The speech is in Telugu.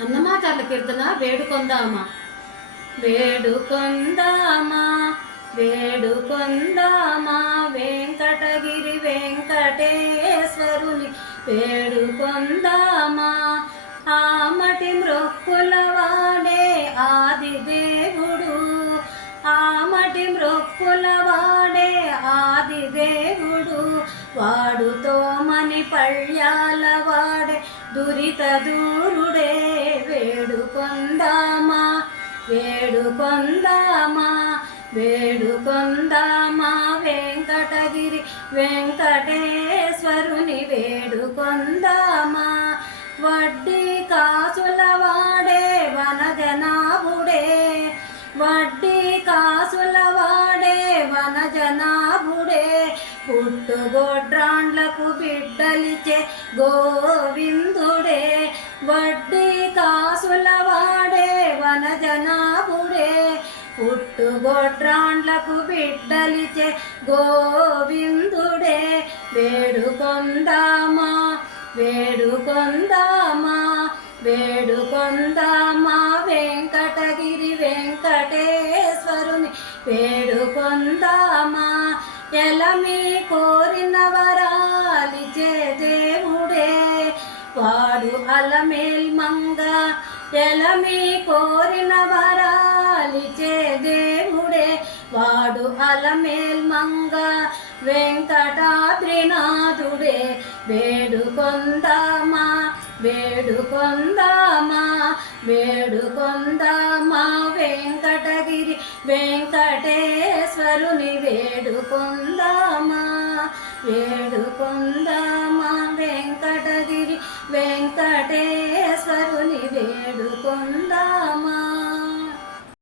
అన్నమాచార్ల కీర్తన వేడుకొందామా. వేడుకొందామా వేడుకొందామా వెంకటగిరి వెంకటేశ్వరుని వేడుకొందామా. ఆమటి మ్రొక్కుల వాడే ఆది దేవుడు, ఆమటి మ్రొక్కుల వాడే ఆది దేవుడు, వాడుతో మని పళ్యాల వాడే దురిత దూరుడే. వేడుకొందామా వేడుకొందామా వేడుకొందామా వెంకటగిరి వెంకటేశ్వరుని వేడుకొందామా. వడ్డీ కాసుల వాడే వనజనాభుడే, వడ్డీ కాసుల వాడే వనజనాభుడే, పుట్టుగొడ్రాండ్లకు బిడ్డలిచే గోవిందుడే. వడ్డీ కాసుల వాడే వనజనాభుడే, పుట్టుగొడ్రాండ్లకు బిడ్డలిచే గోవిందుడే. వేడుకొందామా వేడుకొందామా వేడుకొందామా వెంకటగిరి వెంకటేశ్వరుని వేడుకొందామా. ఎలమి కోరిన వరాలిచే దేవుడే, వాడు అలమేల్ మంగ. ఎలమి కోరిన వరాలిచే దేవుడే, వాడు అలమేల్ మంగ. వెంకటాద్రినాథుడే. వేడుకొందామా వేడుకొందామా వేడుకొందామా వెంకటగిరి వెంకటేశ్వరుని వేడుకొందామా. వేడుకొందామా వెంకటగిరి వెంకటేశ్వరుని వేడుకొందామా.